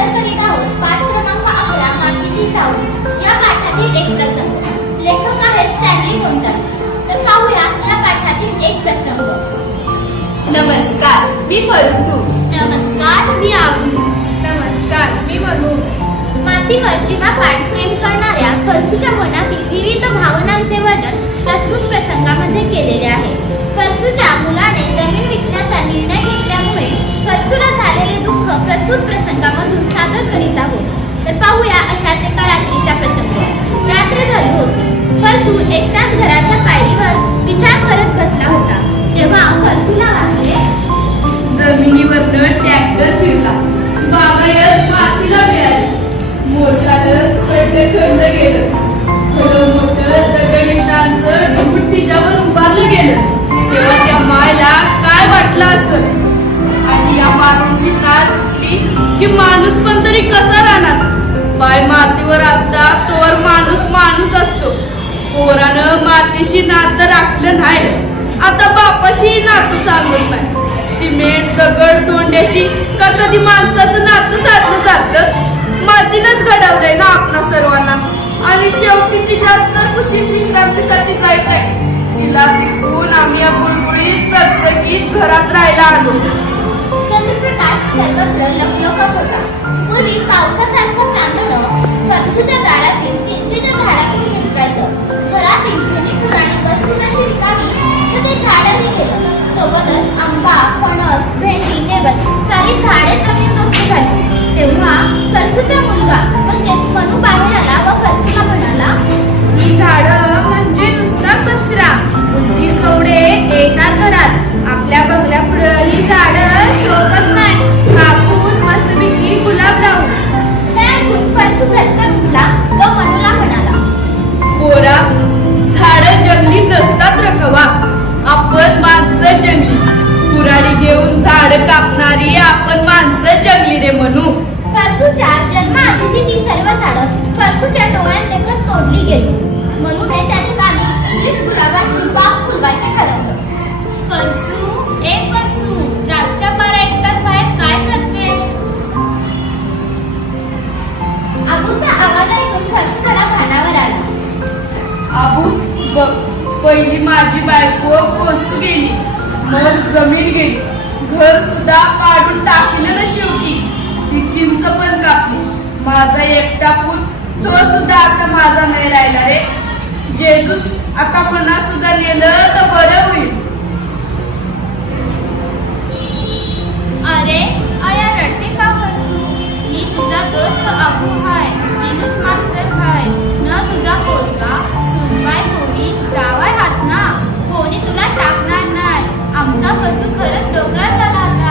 सादर करीत आहोत पाठ क्रमांक 11 मातीची सावली या पाठातील एक प्रसंग। लेखक आहे स्टॅनली गोंजालेस। तर पाहूया या पाठातील एक प्रसंग। नमस्कार, मी फरसू। नमस्कार, मी आबू। नमस्कार, मी मनू। मातीवर जीवापाड प्रेम करणाऱ्या फरसूच्या मनातील विविध भावनांचे वर्णन प्रस्तुत प्रसंगामध्ये केलेले आहे। फरसूच्या मुलाने जमीन विकण्याचा निर्णय घेतल्यामुळे फरसूला झालेले दुःख प्रस्तुत प्रसंगामधून सादर करीत आहोत। तर पाहूया अशाच एका रात्रीचा प्रसंग। रात्र झाली होती। फरसू एकटाच घराच्या पायरीवर विचार करत बसला होता। तेव्हा फरसूला वाटले, जमिनीवरनं ट्रॅक्टर फिरला, बागायत मातीला मिळाली, मोठालं खड्डे खणलं गेलं, भलं मोठं दगडीटांचं ढुकूट तिच्यावर उभारलं गेलं। तेव्हा त्या मायला काय वाटलं असेल? आणि या मातीची नाळ तुटली की माणूस पण तरी कसा राहणार? पाय मातीवर असता तोवर माणूस माणूस असतो। पोरानं मातीशी नातं राखलं नाही, आता बापाशी नातं सांगत नाही। सिमेंट दगड धोंड्याशी का कधी माणसाचं नातं साधलं जातं? मातीनंच घडवलंय ना आपणा सर्वांना। आणि शेवटी ती जास्त कुशीत विश्रांतीसाठी जायचंय। तिला जिंकून आम्ही या बुलबुलीत चकचकीत घरात राहायला आलो। चंद्रप्रकाश सर्वत्र लखलखत होता। पूर्वी पावसासारखं चांदणं फरसूच्या दारातील चिंचेच्या झाडातून झिरकायचं। घरातील जुनी पुराणी वस्तू कशी विकावी तर ते झाडही गेलं। सोबतच आंबा, फणस, भेंडी, नेवत सारी झाडे जमीनदोस्त झाली। तेव्हा फरसूचा मुलगा म्हणजेच मनू बाहेर आला व फरसूला म्हणाला, ही झाडं म्हणजे नुसता कचरा। उंदीर कवडे येतात घरात, आपल्या बंगल्यापुढं ही झाडं शोभत नाही। कापून मस्तपैकी गुलाब लावू। हे ऐकून फरसू झटकन उठला व मनूला म्हणाला, पोरा, झाडं जंगली नसतात र कवा, आपण माणसं जंगली। कुऱ्हाडी घेऊन झाड कापणारी आपण माणसं जंगली रे मनू। फरसूच्या जन्माआधीची ती सर्व झाडं फरसूच्या डोळ्यांदेखत तोडली गेली। म्हणून त्या ठिकाणी इंग्लिश गुलाबाची बाग फुलवायचे ठरवलं। फरसू, ए फरसू, रातच्या पारा एकटाच बाहेर काय करते? आबूचा आवाज ऐकून फरसू थोडा भानावर आला। आबू बघ, पहिली माझी बायको कोसू गेली, मग जमीन गेली, घर सुद्धा काढून टाकलं ना शेवटी। ती चिंच पण कापली, माझा एकटा पूत तो सुद्धा आता माझा नाही राहिला रे। जेजूस आता मना सुद्धा नेलं तर बरं होईल। अरे आया रडते का फरसू? मी तुझा दोस्त आबू हाय, दिनुस मास्तर हाय न तुझा पोरगा सुनबाय होई जावाय हात ना। कोणी तुला टाकणार नाही। आमचा फरसू खरंच डोंगरात झाला होता।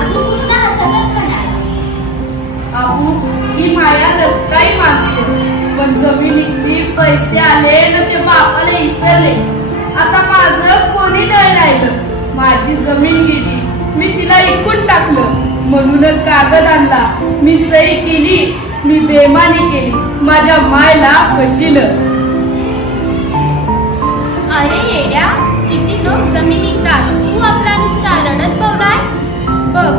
आबू पुन्हा हसतच म्हणाला, आबू ही माया रक्ताई माणसे, पण जमिनीतली पैसे आले न ते बापाला इसरले। आता माझं कोणी नाही राहिलं, माझी जमीन गेली, मी तिला इकून टाकलं। म्हणून कागद आणला, मी सही केली, मी बेमानी केली, माझ्या मायला फशीलं। अरे येड्या, किती लोक जमीन विकतात, तू आपला नुसता रडत पवलाय? बघ,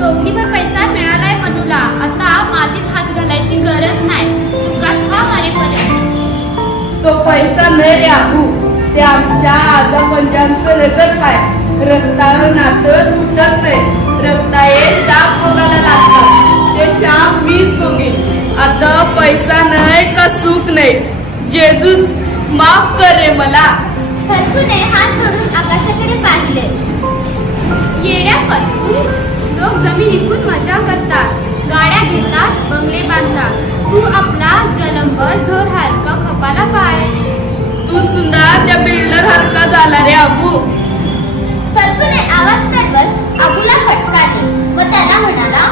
टोपलीभर पैसा मिळालाय मनूला, आता मातीत हात घालायची गरज नाही। सुखात खा मारेपर्यंत। तो पैसा नाही रे आबू, ते आमच्या आजापंजांचं रगत आहे। रक्तानं नातं तुटत नाही, रक्ताये शाप भोगायला लागतात, ते शाप मीच भोगेन। आता पैसा नाही का सुख नाही, जेजूस माफ कर रे मला। फरसूने हात जोडून आकाशाकडे पाहिले। येड्या फरसू, लोक जमीन विकून मजा करतात, गाड्या घेतात, बंगले बांधतात। तू आपला जलंबर ढोर हारका खपाला पाय। तू सुद्धा त्या बिल्डर हरका झाला रे आबू। फरसूने आवाज चढवत आबूला फटकारले व त्याला म्हणाला,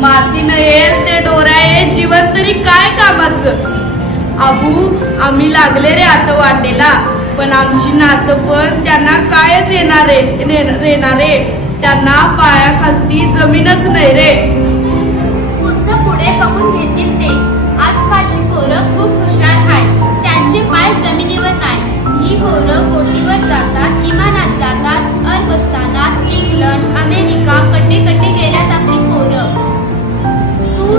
माती येईल ते डोराये जीवन तरी काय कामाचं? आबू, आम्ही लागले रे आता वाटेला, पण आमची नातं पण त्यांना कायच येणार रे। त्यांना पायाखालती जमीनच नाही रे। पुढचं पुढे बघून घेतील ते। आजकालची पोरं खूप हुशार आहेत, त्यांचे पाय जमिनीवर नाही। ही पोरं बोललीवर जातात, विमानात जातात, अरबस्तानात, इंग्लंड, अमेरिका, कटे कटे गेल्यात आपली पोरं। तू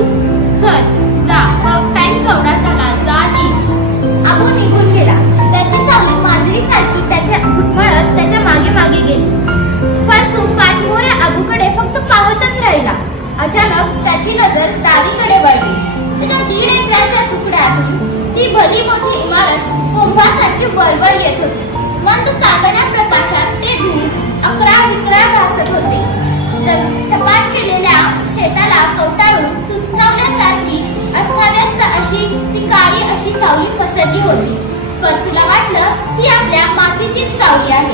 सावली पसरली होती. फरसूला वाटलं ही आपल्या मातीचीच सावली आहे.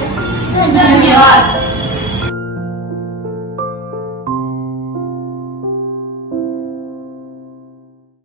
धन्यवाद. धन्यवाद.